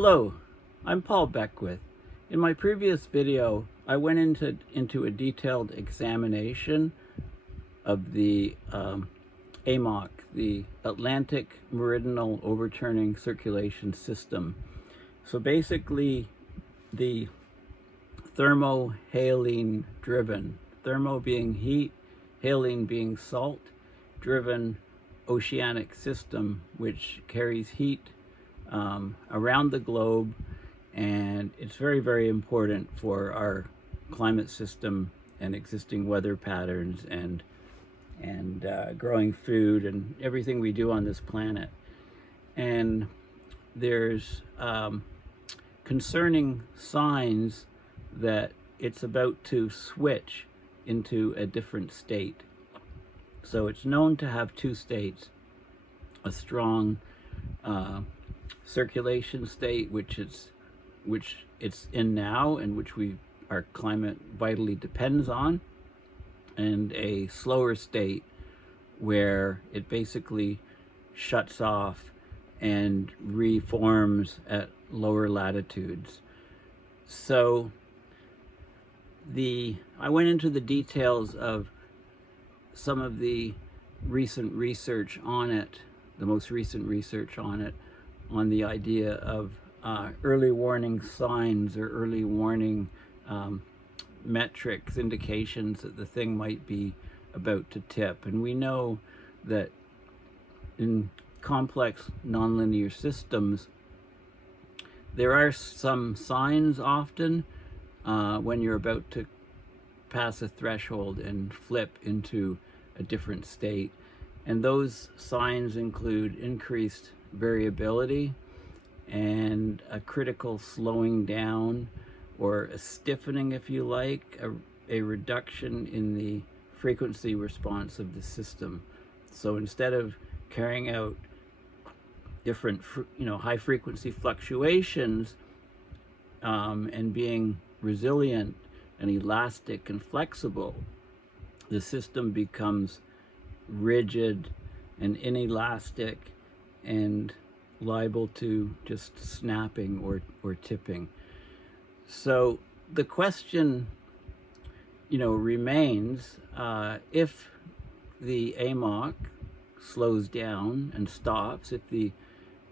Hello, I'm Paul Beckwith. In my previous video, I went into a detailed examination of the AMOC, the Atlantic Meridional Overturning Circulation System. So basically, the thermo-haline driven, thermo being heat, haline being salt, driven oceanic system which carries heat around the globe, and it's very, very important for our climate system and existing weather patterns and growing food and everything we do on this planet. And there's concerning signs that it's about to switch into a different state. So it's known to have two states: a strong circulation state, which it's in now and which our climate vitally depends on, and a slower state where it basically shuts off and reforms at lower latitudes. So I went into the details of some of the recent research on it, the most recent research on it, on the idea of early warning signs or early warning metrics, indications that the thing might be about to tip. And we know that in complex nonlinear systems, there are some signs often when you're about to pass a threshold and flip into a different state. And those signs include increased variability and a critical slowing down, or a stiffening, if you like, a reduction in the frequency response of the system. So instead of carrying out different high frequency fluctuations and being resilient and elastic and flexible, the system becomes rigid and inelastic and liable to just snapping or tipping. So the question remains, if the AMOC slows down and stops, if the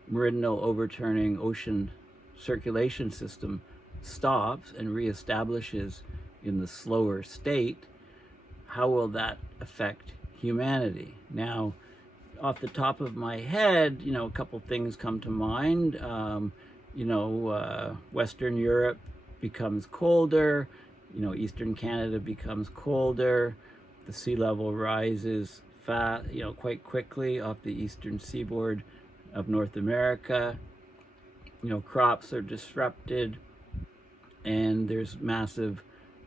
meridional overturning ocean circulation system stops and reestablishes in the slower state, how will that affect humanity? Now, off the top of my head, a couple things come to mind. Western Europe becomes colder, Eastern Canada becomes colder, the sea level rises quite quickly off the eastern seaboard of North America. Crops are disrupted, and there's massive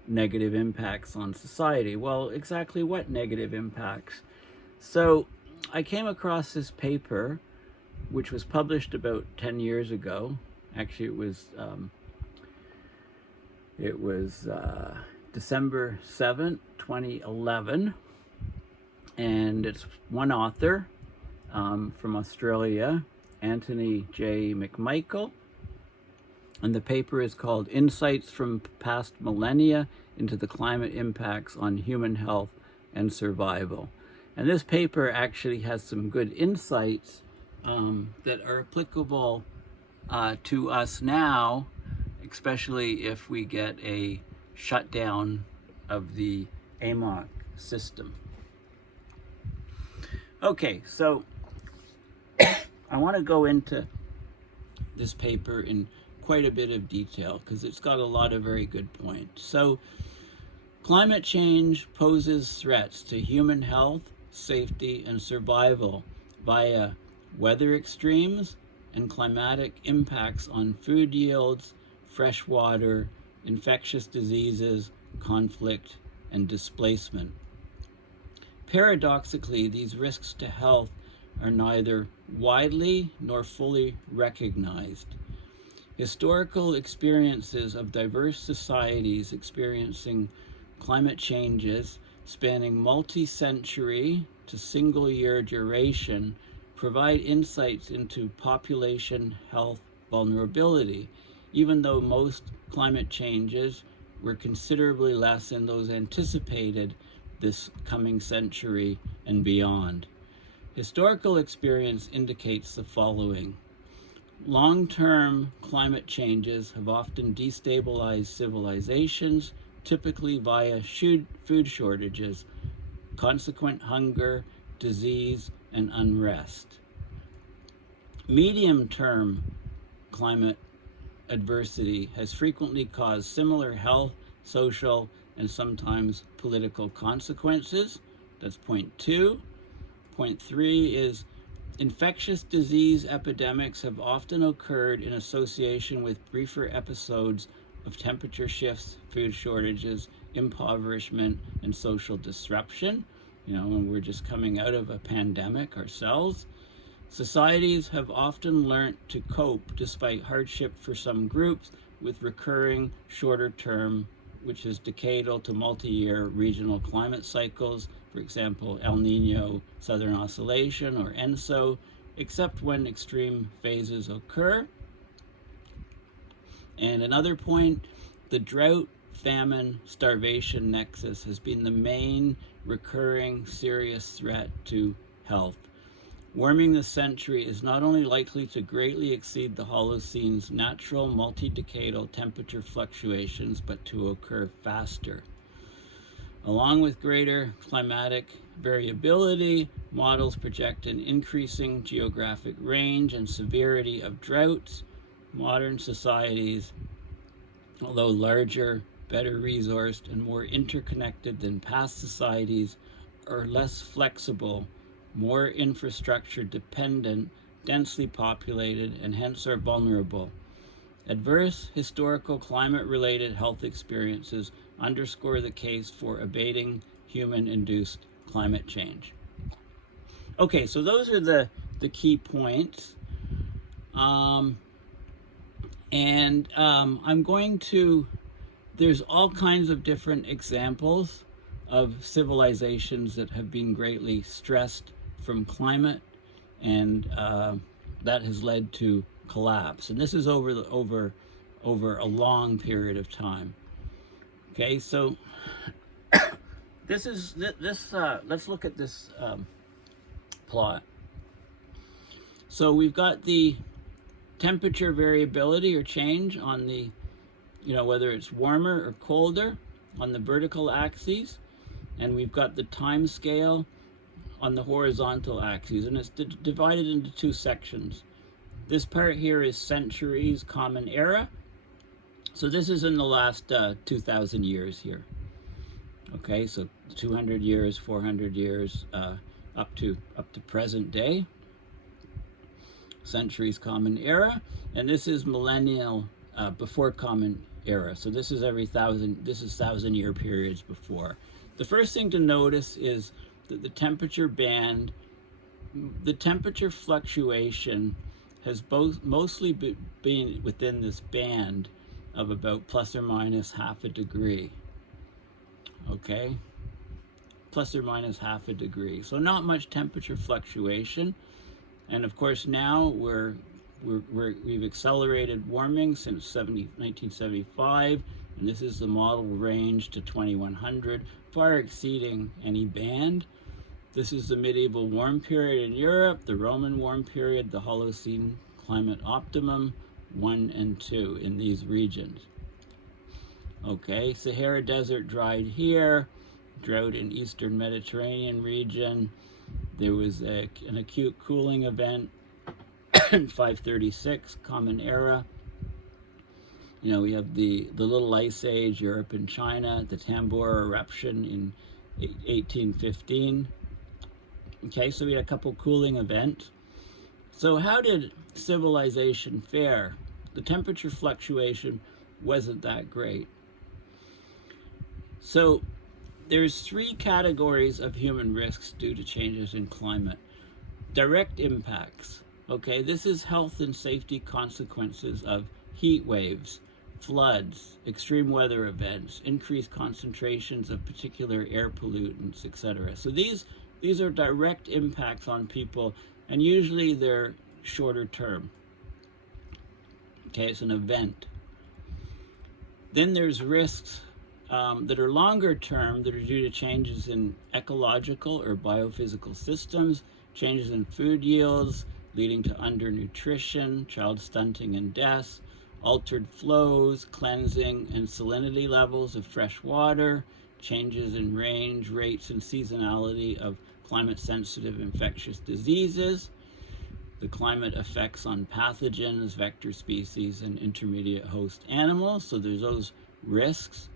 negative impacts on society. Well, exactly what negative impacts? So I came across this paper, which was published about 10 years ago. Actually, it was December 7th, 2011. And it's one author from Australia, Anthony J. McMichael. And the paper is called Insights from Past Millennia into the Climate Impacts on Human Health and Survival. And this paper actually has some good insights that are applicable to us now, especially if we get a shutdown of the AMOC system. Okay, so I want to go into this paper in quite a bit of detail because it's got a lot of very good points. So, climate change poses threats to human health, safety, and survival via weather extremes and climatic impacts on food yields, fresh water, infectious diseases, conflict, and displacement. Paradoxically, these risks to health are neither widely nor fully recognized. Historical experiences of diverse societies experiencing climate changes spanning multi-century to single-year duration provide insights into population health vulnerability, even though most climate changes were considerably less than those anticipated this coming century and beyond. Historical experience indicates the following. Long-term climate changes have often destabilized civilizations, typically via food shortages, consequent hunger, disease, and unrest. Medium-term climate adversity has frequently caused similar health, social, and sometimes political consequences. That's point 2. Point 3 is infectious disease epidemics have often occurred in association with briefer episodes of temperature shifts, food shortages, impoverishment, and social disruption. And we're just coming out of a pandemic ourselves. Societies have often learnt to cope, despite hardship for some groups, with recurring shorter term, which is decadal to multi-year regional climate cycles, for example, El Nino Southern Oscillation or ENSO, except when extreme phases occur. And another point, the drought, famine, starvation nexus has been the main recurring serious threat to health. Warming this century is not only likely to greatly exceed the Holocene's natural multi-decadal temperature fluctuations, but to occur faster. Along with greater climatic variability, models project an increasing geographic range and severity of droughts. Modern societies, although larger, better resourced, and more interconnected than past societies, are less flexible, more infrastructure dependent, densely populated, and hence are vulnerable. Adverse historical climate-related health experiences underscore the case for abating human-induced climate change. Okay, so those are the key points. I'm going to, there's all kinds of different examples of civilizations that have been greatly stressed from climate, and that has led to collapse. And this is over a long period of time. Okay, so let's look at this plot. So we've got the temperature variability or change on the, whether it's warmer or colder on the vertical axes, and we've got the time scale on the horizontal axes, and it's divided into two sections. This part here is centuries common era. So this is in the last 2,000 years here. Okay, so 200 years, 400 years, up to present day. Centuries common era, and this is millennial before common era. So this is every 1,000-year periods before. The first thing to notice is that the temperature band, the temperature fluctuation has mostly been within this band of about plus or minus half a degree. Okay, plus or minus half a degree. So not much temperature fluctuation. And of course now we've accelerated warming since 1975, and this is the model range to 2100, far exceeding any band. This is the medieval warm period in Europe, the Roman warm period, the Holocene climate optimum 1 and 2 in these regions. Okay, Sahara Desert dried here, drought in Eastern Mediterranean region. There was an acute cooling event in 536 Common Era. We have the Little Ice Age, Europe and China, the Tambora eruption in 1815. Okay, so we had a couple cooling events. So how did civilization fare? The temperature fluctuation wasn't that great. So there's 3 categories of human risks due to changes in climate. Direct impacts. Okay, this is health and safety consequences of heat waves, floods, extreme weather events, increased concentrations of particular air pollutants, etc. So these are direct impacts on people, and usually they're shorter term. Okay, it's an event. Then there's risks that are longer term that are due to changes in ecological or biophysical systems, changes in food yields leading to undernutrition, child stunting and deaths, altered flows, cleansing and salinity levels of fresh water, changes in range, rates, and seasonality of climate-sensitive infectious diseases, the climate effects on pathogens, vector species, and intermediate host animals. So there's those risks,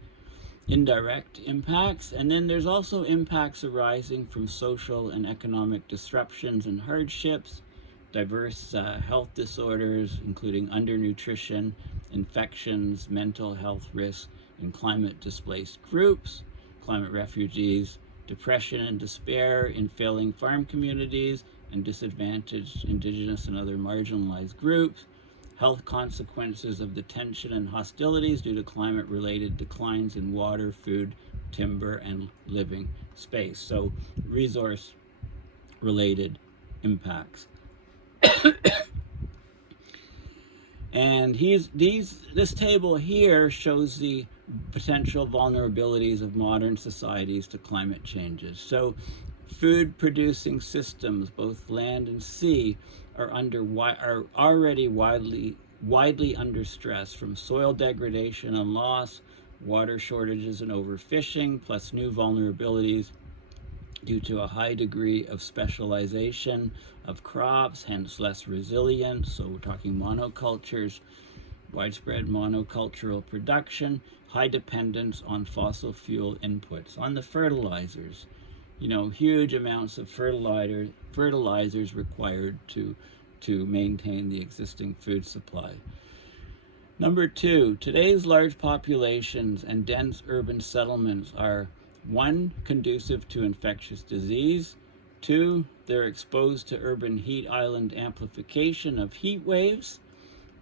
indirect impacts, and then there's also impacts arising from social and economic disruptions and hardships, diverse health disorders, including undernutrition, infections, mental health risks in climate-displaced groups, climate refugees, depression and despair in failing farm communities and disadvantaged indigenous and other marginalized groups, health consequences of the tension and hostilities due to climate-related declines in water, food, timber, and living space. So resource-related impacts. And this table here shows the potential vulnerabilities of modern societies to climate changes. So food producing systems, both land and sea, are already widely under stress from soil degradation and loss, water shortages and overfishing, plus new vulnerabilities due to a high degree of specialization of crops, hence less resilience. So we're talking monocultures, widespread monocultural production, high dependence on fossil fuel inputs, on the fertilizers. Huge amounts of fertilizers required to maintain the existing food supply. Number two, today's large populations and dense urban settlements are 1, conducive to infectious disease. 2, they're exposed to urban heat island amplification of heat waves.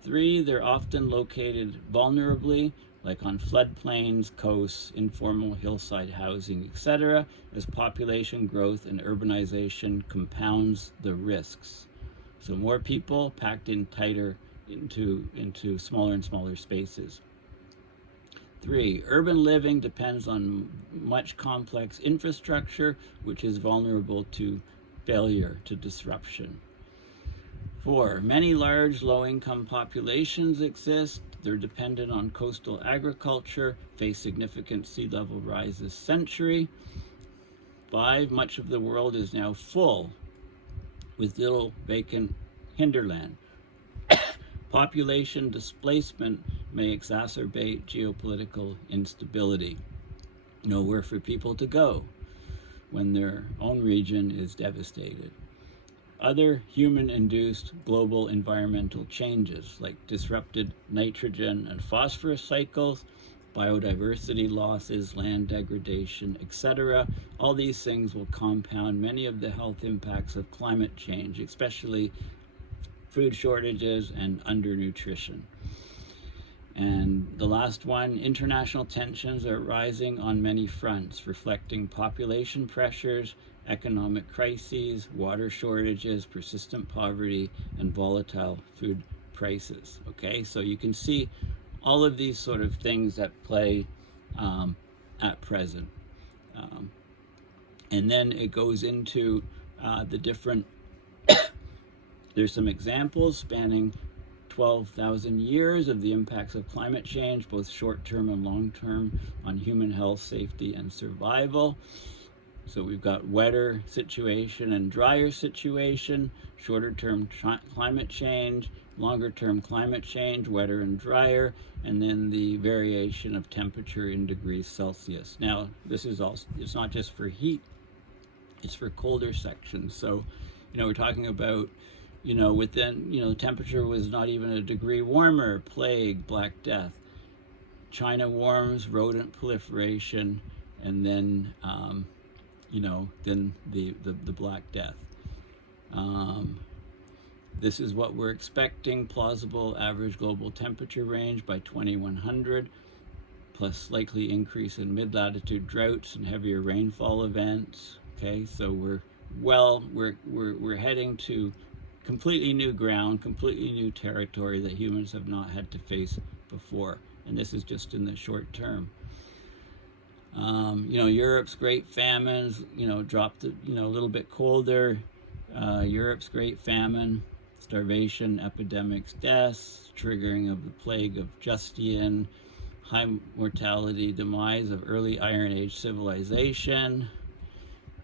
3, they're often located vulnerably, like on floodplains, coasts, informal hillside housing, etc., as population growth and urbanization compounds the risks. So more people packed in tighter into smaller and smaller spaces. 3, urban living depends on much complex infrastructure, which is vulnerable to failure, to disruption. 4, many large low-income populations exist. They're dependent on coastal agriculture, face significant sea level rise this century. 5, much of the world is now full with little vacant hinterland. Population displacement may exacerbate geopolitical instability. Nowhere for people to go when their own region is devastated. Other human-induced global environmental changes like disrupted nitrogen and phosphorus cycles, biodiversity losses, land degradation, etc. All these things will compound many of the health impacts of climate change, especially food shortages and undernutrition. And the last one, international tensions are rising on many fronts, reflecting population pressures, economic crises, water shortages, persistent poverty, and volatile food prices. Okay, so you can see all of these sort of things at play at present. And then it goes into the different, there's some examples spanning 12,000 years of the impacts of climate change, both short-term and long-term, on human health, safety, and survival. So we've got wetter situation and drier situation, shorter-term climate change, longer-term climate change, wetter and drier, and then the variation of temperature in degrees Celsius. Now, this is also, it's not just for heat, it's for colder sections. So, we're talking about, within, temperature was not even a degree warmer, plague, Black Death. China warms, rodent proliferation, and then, then the Black Death. This is what we're expecting, plausible average global temperature range by 2100, plus likely increase in mid-latitude droughts and heavier rainfall events. Okay, so we're heading to completely new ground, completely new territory that humans have not had to face before. And this is just in the short term. Europe's great famines, dropped, a little bit colder. Europe's great famine, starvation, epidemics, deaths, triggering of the plague of Justinian, high mortality, demise of early Iron Age civilization.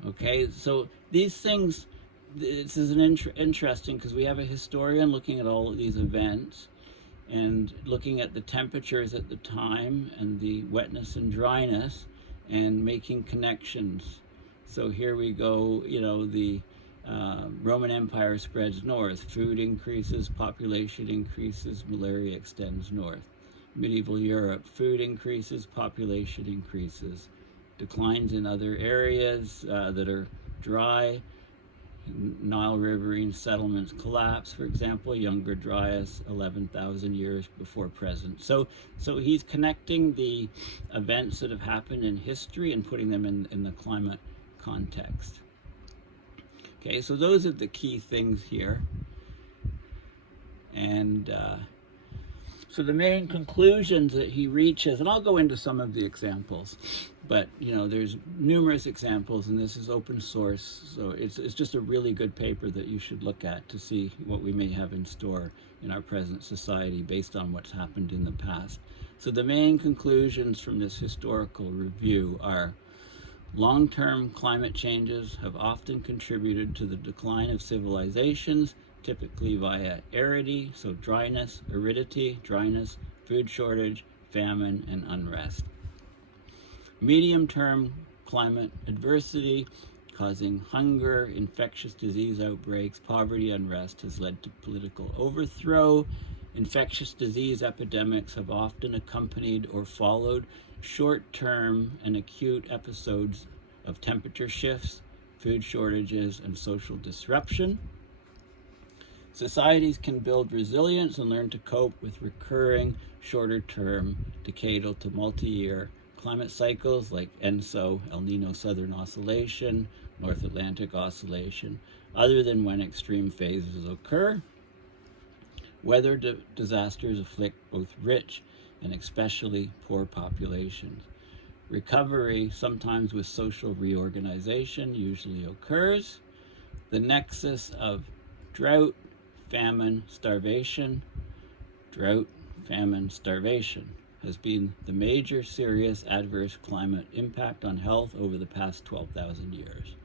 Okay, so these things, this is interesting because we have a historian looking at all of these events and looking at the temperatures at the time and the wetness and dryness and making connections. So here we go, the Roman Empire spreads north, food increases, population increases, malaria extends north. Medieval Europe, food increases, population increases, declines in other areas that are dry. Nile riverine settlements collapse, for example, younger Dryas, 11,000 years before present. So he's connecting the events that have happened in history and putting them in the climate context. Okay, so those are the key things here. And so the main conclusions that he reaches, and I'll go into some of the examples, but there's numerous examples, and this is open source, so it's just a really good paper that you should look at to see what we may have in store in our present society based on what's happened in the past. So the main conclusions from this historical review are: long-term climate changes have often contributed to the decline of civilizations, typically via aridity, so dryness, aridity, dryness, food shortage, famine, and unrest. Medium-term climate adversity, causing hunger, infectious disease outbreaks, poverty, unrest, has led to political overthrow. Infectious disease epidemics have often accompanied or followed short-term and acute episodes of temperature shifts, food shortages, and social disruption. Societies can build resilience and learn to cope with recurring, shorter-term, decadal to multi-year climate cycles like ENSO, El Nino Southern Oscillation, North Atlantic Oscillation, other than when extreme phases occur. Weather disasters afflict both rich and especially poor populations. Recovery, sometimes with social reorganization, usually occurs. The nexus of drought, famine, starvation, drought, famine, starvation has been the major serious adverse climate impact on health over the past 12,000 years.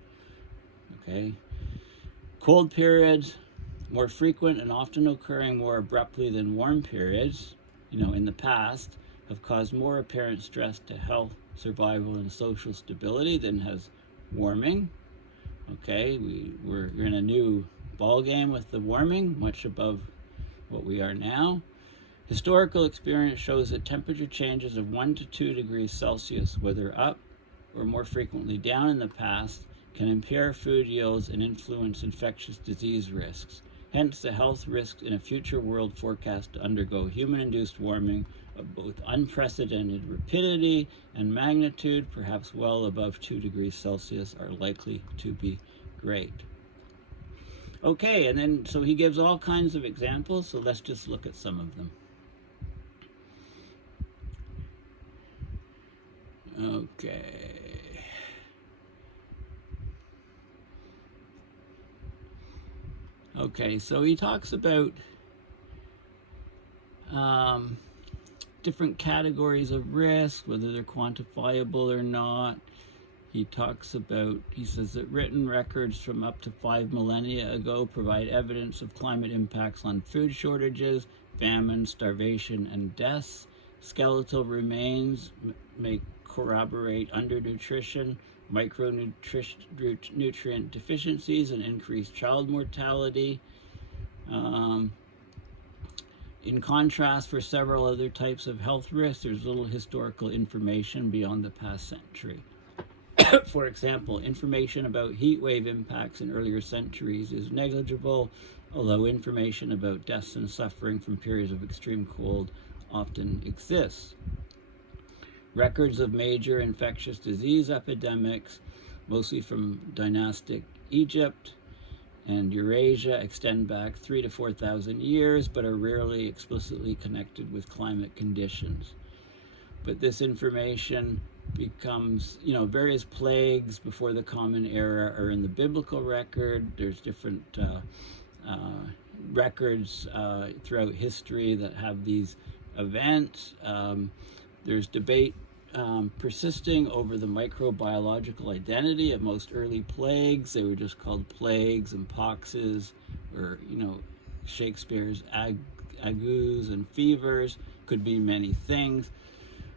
Okay? Cold periods, more frequent and often occurring more abruptly than warm periods, in the past, have caused more apparent stress to health, survival, and social stability than has warming. Okay, we're in a new ball game with the warming, much above what we are now. Historical experience shows that temperature changes of 1 to 2 degrees Celsius, whether up or more frequently down in the past, can impair food yields and influence infectious disease risks. Hence, the health risks in a future world forecast to undergo human-induced warming of both unprecedented rapidity and magnitude, perhaps well above 2 degrees Celsius, are likely to be great. Okay, and then so he gives all kinds of examples, so let's just look at some of them. Okay, so he talks about different categories of risk, whether they're quantifiable or not. He says that written records from up to 5 millennia ago provide evidence of climate impacts on food shortages, famine, starvation, and deaths. Skeletal remains may corroborate undernutrition, micronutrient deficiencies, and increased child mortality. In contrast, for several other types of health risks, there's little historical information beyond the past century. For example, information about heat wave impacts in earlier centuries is negligible, although information about deaths and suffering from periods of extreme cold often exists. Records of major infectious disease epidemics, mostly from dynastic Egypt, and Eurasia extend back 3,000 to 4,000 years, but are rarely explicitly connected with climate conditions. But this information becomes, various plagues before the Common Era are in the biblical record. There's different records throughout history that have these events. There's debate persisting over the microbiological identity of most early plagues. They were just called plagues and poxes, or Shakespeare's agues and fevers. Could be many things,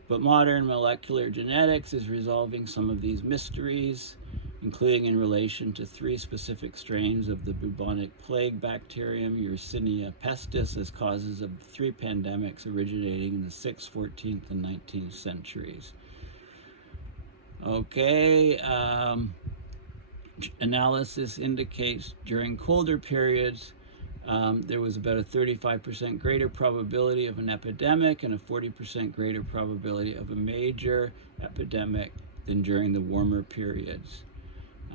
but modern molecular genetics is resolving some of these mysteries, including in relation to 3 specific strains of the bubonic plague bacterium, Yersinia pestis, as causes of 3 pandemics originating in the 6th, 14th, and 19th centuries. Okay, analysis indicates during colder periods, there was about a 35% greater probability of an epidemic and a 40% greater probability of a major epidemic than during the warmer periods.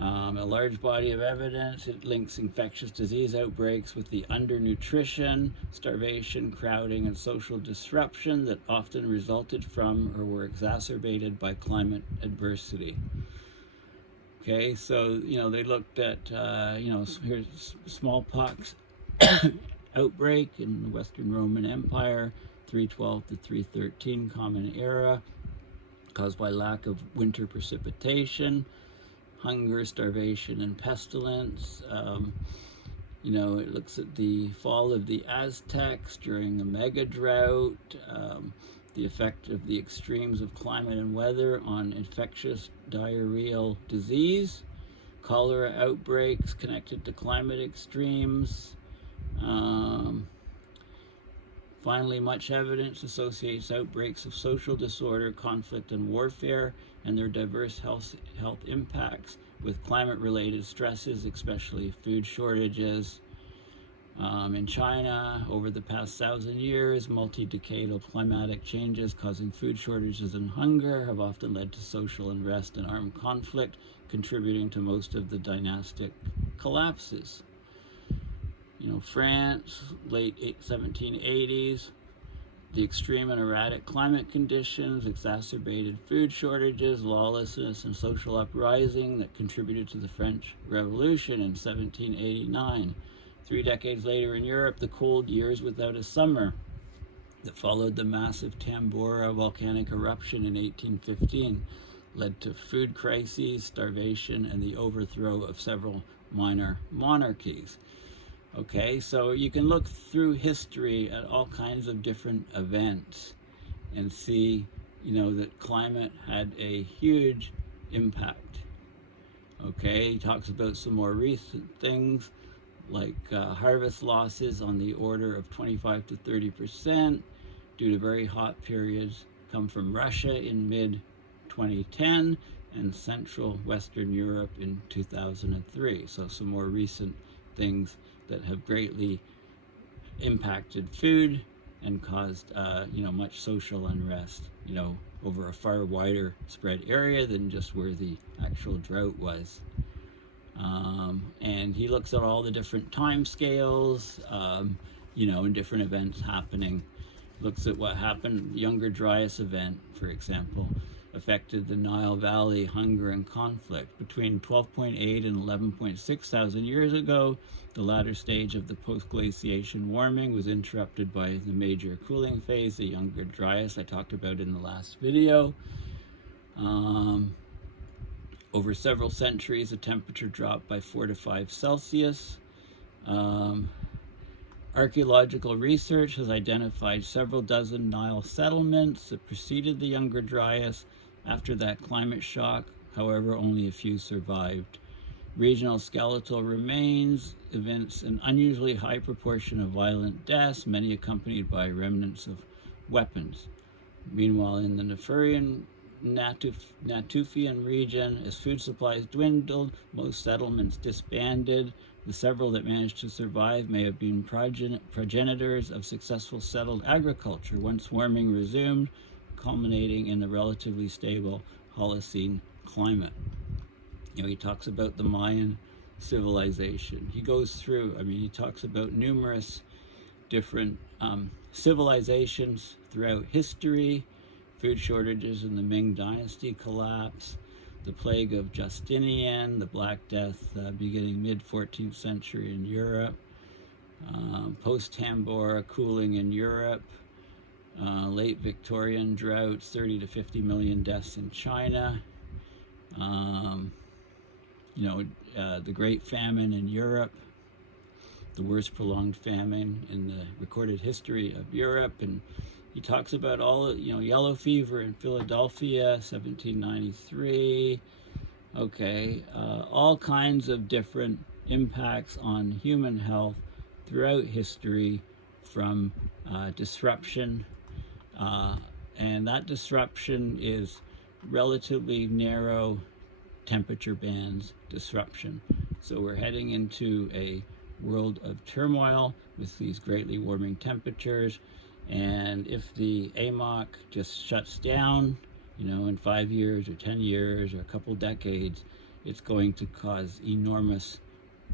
A large body of evidence, it links infectious disease outbreaks with the undernutrition, starvation, crowding, and social disruption that often resulted from or were exacerbated by climate adversity. Okay, so, they looked at, here's smallpox outbreak in the Western Roman Empire, 312 to 313 Common Era, caused by lack of winter precipitation, hunger, starvation, and pestilence. It looks at the fall of the Aztecs during a mega drought, the effect of the extremes of climate and weather on infectious diarrheal disease, cholera outbreaks connected to climate extremes. Finally, much evidence associates outbreaks of social disorder, conflict, and warfare, and their diverse health impacts with climate-related stresses, especially food shortages. In China, over the past 1,000 years, multi-decadal climatic changes causing food shortages and hunger have often led to social unrest and armed conflict, contributing to most of the dynastic collapses. France, late 1780s, the extreme and erratic climate conditions exacerbated food shortages, lawlessness, and social uprising that contributed to the French Revolution in 1789. 3 decades later in Europe, the cold years without a summer that followed the massive Tambora volcanic eruption in 1815 led to food crises, starvation, and the overthrow of several minor monarchies. Okay, so you can look through history at all kinds of different events and see, that climate had a huge impact. Okay, he talks about some more recent things like harvest losses on the order of 25 to 30% due to very hot periods come from Russia in mid-2010 and Central Western Europe in 2003. So some more recent things that have greatly impacted food and caused, much social unrest, over a far wider spread area than just where the actual drought was. And he looks at all the different time scales, and different events happening. Looks at what happened, the Younger Dryas event, for example, affected the Nile Valley hunger and conflict. Between 12.8 and 11.6 thousand years ago, the latter stage of the post-glaciation warming was interrupted by the major cooling phase, the Younger Dryas I talked about in the last video. Over several centuries, the temperature dropped by 4 to 5 Celsius. Archaeological research has identified several dozen Nile settlements that preceded the Younger Dryas. After that climate shock, however, only a few survived. Regional skeletal remains evince an unusually high proportion of violent deaths, many accompanied by remnants of weapons. Meanwhile, in the Nefarian Natufian region, as food supplies dwindled, most settlements disbanded. The several that managed to survive may have been progenitors of successful settled agriculture once warming resumed, culminating in the relatively stable Holocene climate. He talks about the Mayan civilization. He goes through, I mean, he talks about numerous different civilizations throughout history, food shortages in the Ming Dynasty collapse, the plague of Justinian, the Black Death beginning mid-14th century in Europe, post-Tambora cooling in Europe, late Victorian droughts, 30 to 50 million deaths in China, the Great Famine in Europe, the worst prolonged famine in the recorded history of Europe. And he talks about all, yellow fever in Philadelphia, 1793. Okay, all kinds of different impacts on human health throughout history from disruption. And that disruption is relatively narrow temperature bands disruption. So we're heading into a world of turmoil with these greatly warming temperatures. And if the AMOC just shuts down, in 5 years or 10 years or a couple decades, it's going to cause enormous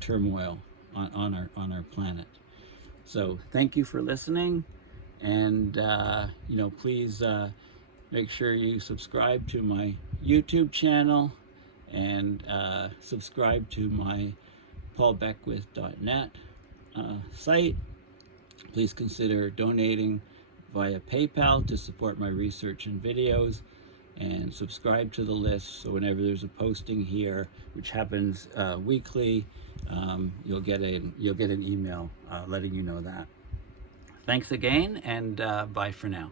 turmoil on our planet. So thank you for listening, and please make sure you subscribe to my YouTube channel and subscribe to my paulbeckwith.net site. Please consider donating via PayPal to support my research and videos, and subscribe to the list so whenever there's a posting here, which happens weekly, you'll get an email letting you know that. Thanks again, and bye for now.